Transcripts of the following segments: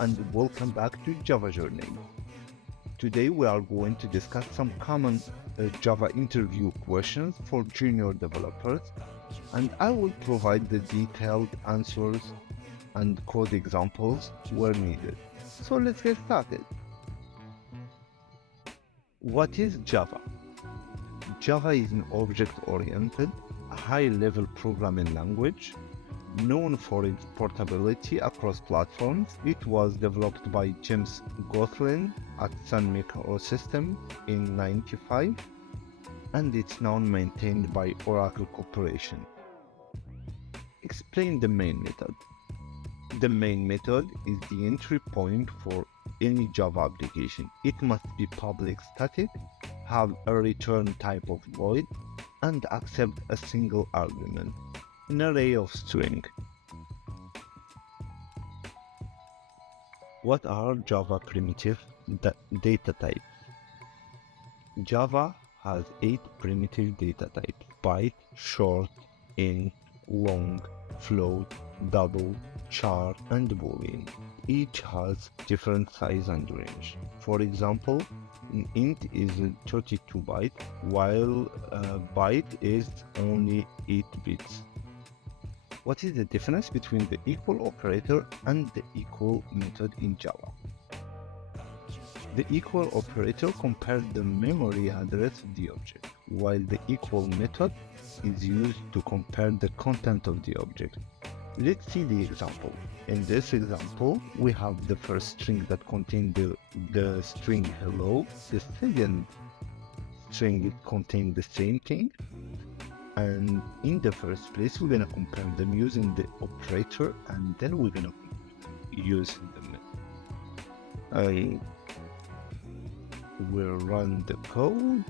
and welcome back to Java Journey. Today we are going to discuss some common Java interview questions for junior developers, and I will provide the detailed answers and code examples where needed. So let's get started. What is Java? Java is an object-oriented, high-level programming language known for its portability across platforms. It was developed by James Gothlin at Sun Microsystems in '95, and it's now maintained by Oracle Corporation. Explain the main method. The main method is the entry point for any Java application. It must be public static, have a return type of void, and accept a single argument, an array of string. What are Java primitive data types? Java has 8 primitive data types: byte, short, int, long, float, double, char, and boolean. Each has different size and range. For example, an int is 32 bytes, while a byte is only 8 bits. What is the difference between the equal operator and the equal method in Java? The equal operator compares the memory address of the object, while the equal method is used to compare the content of the object. Let's see the example. In this example, we have the first string that contains the string hello. The second string contains the same thing. And in the first place, we're going to compare them using the operator, and then we're going to use them. I will run the code.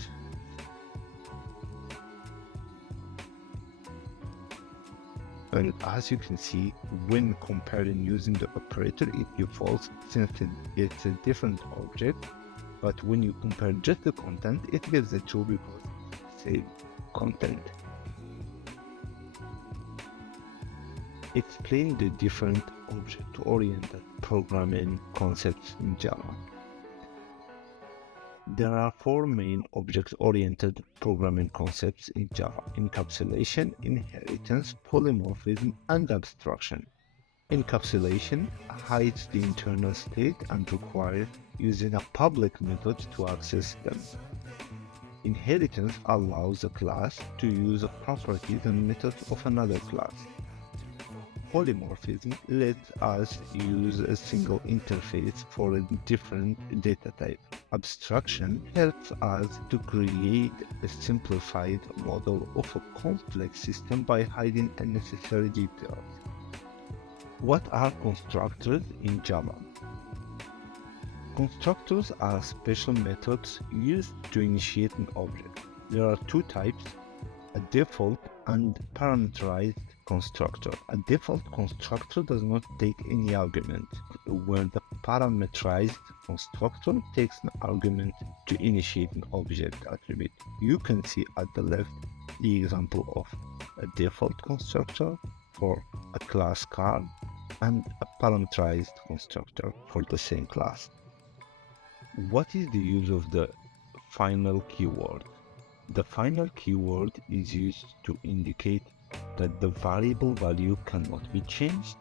And as you can see, when comparing using the operator, it gives false since it's a different object. But when you compare just the content, it gives a true because it's the same content. Explain the different object-oriented programming concepts in Java. There are 4 main object-oriented programming concepts in Java: encapsulation, inheritance, polymorphism, and abstraction. Encapsulation hides the internal state and requires using a public method to access them. Inheritance allows a class to use properties and methods of another class. Polymorphism lets us use a single interface for a different data type. Abstraction helps us to create a simplified model of a complex system by hiding unnecessary details. What are constructors in Java? Constructors are special methods used to initiate an object. There are 2 types: a default and parameterized constructor. A default constructor does not take any argument, where the parameterized constructor takes an argument to initiate an object attribute. You can see at the left the example of a default constructor for a class car and a parameterized constructor for the same class. What is the use of the final keyword? The final keyword is used to indicate that the variable value cannot be changed.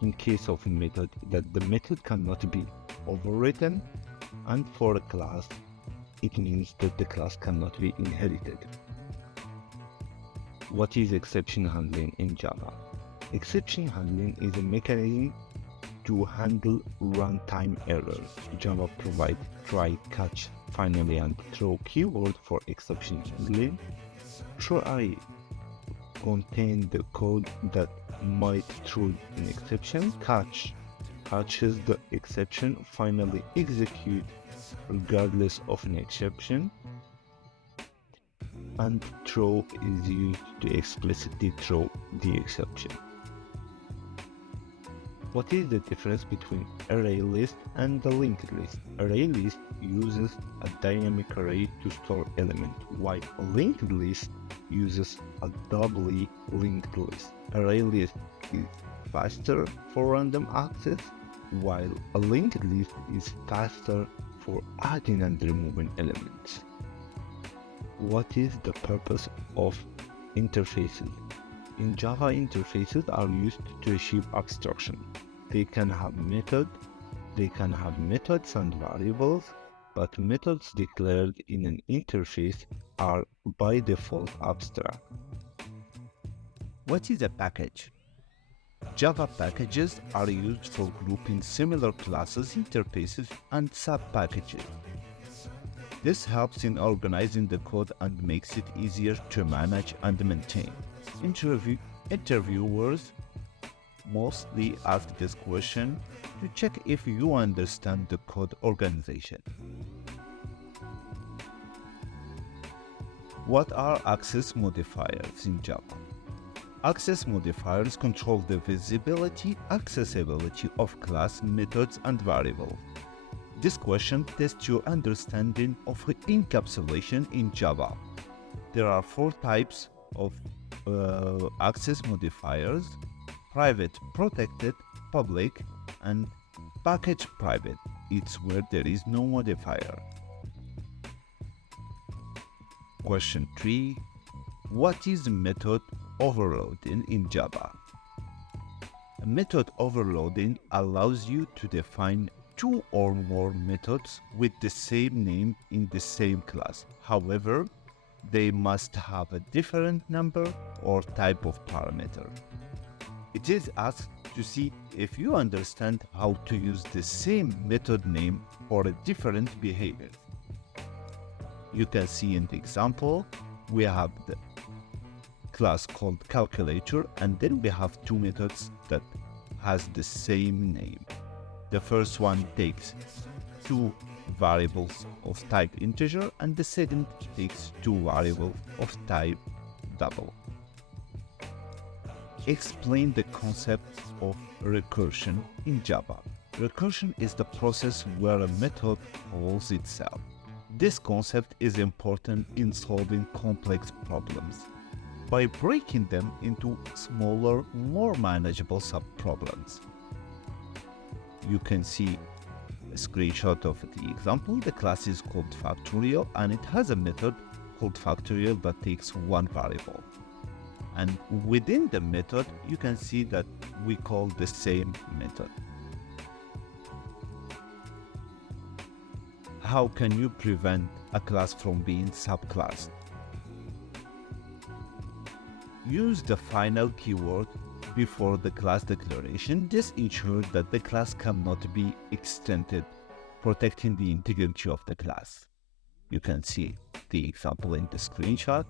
In case of a method, that the method cannot be overridden, and for a class, it means that the class cannot be inherited. What is exception handling in Java? Exception handling is a mechanism to handle runtime errors. Java provides try, catch, finally, and throw keyword for exception handling. Try contains the code that might throw an exception. Catch catches the exception. Finally, execute regardless of an exception. And throw is used to explicitly throw the exception. What is the difference between array list and the linked list? Array list uses a dynamic array to store elements, while a linked list uses a doubly linked list. Array list is faster for random access, while a linked list is faster for adding and removing elements. What is the purpose of interfaces? In Java, interfaces are used to achieve abstraction. They can have methods and variables, but methods declared in an interface are by default abstract. What is a package? Java packages are used for grouping similar classes, interfaces, and sub-packages. This helps in organizing the code and makes it easier to manage and maintain. Interviewers mostly ask this question to check if you understand the code organization. What are access modifiers in Java? Access modifiers control the visibility, accessibility of class, methods, and variables. This question tests your understanding of encapsulation in Java. There are 4 types of access modifiers: private, protected, public, and package private. It's where there is no modifier. Question 3. What is method overloading in Java? Method overloading allows you to define 2 or more methods with the same name in the same class. However, they must have a different number or type of parameter. It is asked to see if you understand how to use the same method name for a different behavior. You can see in the example, we have the class called calculator, and then we have 2 methods that has the same name. The first one takes 2 variables of type integer, and the second takes 2 variables of type double. Explain the concept of recursion in Java. Recursion is the process where a method calls itself. This concept is important in solving complex problems by breaking them into smaller, more manageable subproblems. You can see a screenshot of the example. The class is called factorial, and it has a method called factorial that takes 1 variable. And within the method, you can see that we call the same method. How can you prevent a class from being subclassed? Use the final keyword before the class declaration. This ensures that the class cannot be extended, protecting the integrity of the class. You can see the example in the screenshot.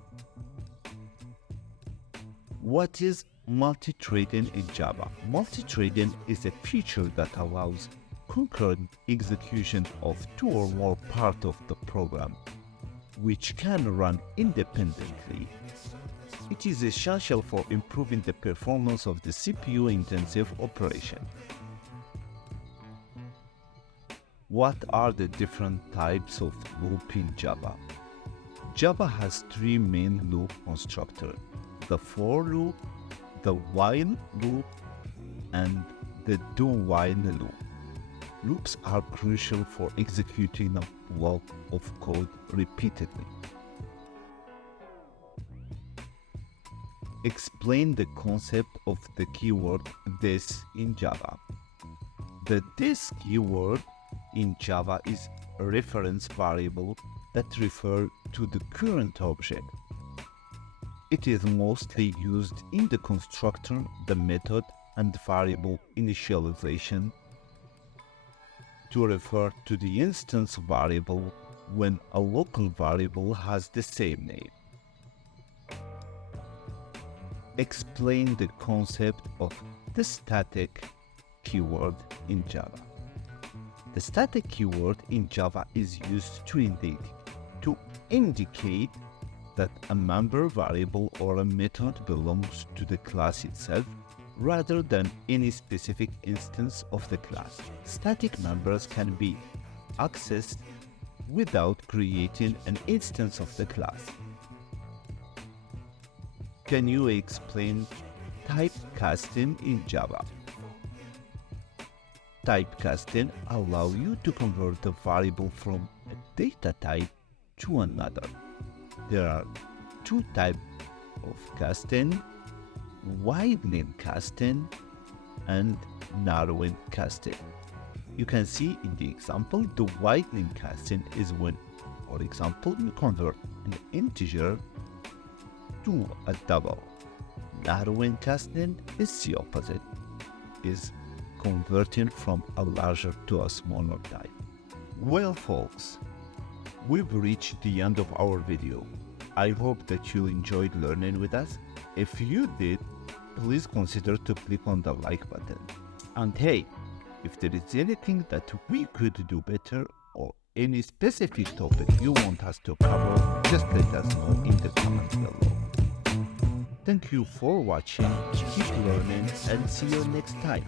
What is multi-threading in Java? Multi-threading is a feature that allows concurrent execution of 2 or more parts of the program, which can run independently. It is essential for improving the performance of the CPU-intensive operation. What are the different types of loop in Java? Java has 3 main loop constructors: the for loop, the while loop, and the do-while loop. Loops are crucial for executing a block of code repeatedly. Explain the concept of the keyword this in Java. The this keyword in Java is a reference variable that refers to the current object. It is mostly used in the constructor, the method, and variable initialization to refer to the instance variable when a local variable has the same name. Explain the concept of the static keyword in Java. The static keyword in Java is used to indicate that a member variable or a method belongs to the class itself rather than any specific instance of the class. Static members can be accessed without creating an instance of the class. Can you explain typecasting in Java? typecasting allows you to convert a variable from a data type to another. There are two types of casting: widening casting and narrowing casting. You can see in the example, the widening casting is when, for example, you convert an integer to a double. Narrowing casting is the opposite, is converting from a larger to a smaller type. Well, folks, we've reached the end of our video. I hope that you enjoyed learning with us. If you did, please consider to click on the like button. And hey, if there is anything that we could do better or any specific topic you want us to cover, just let us know in the comments below. Thank you for watching, keep learning, and see you next time.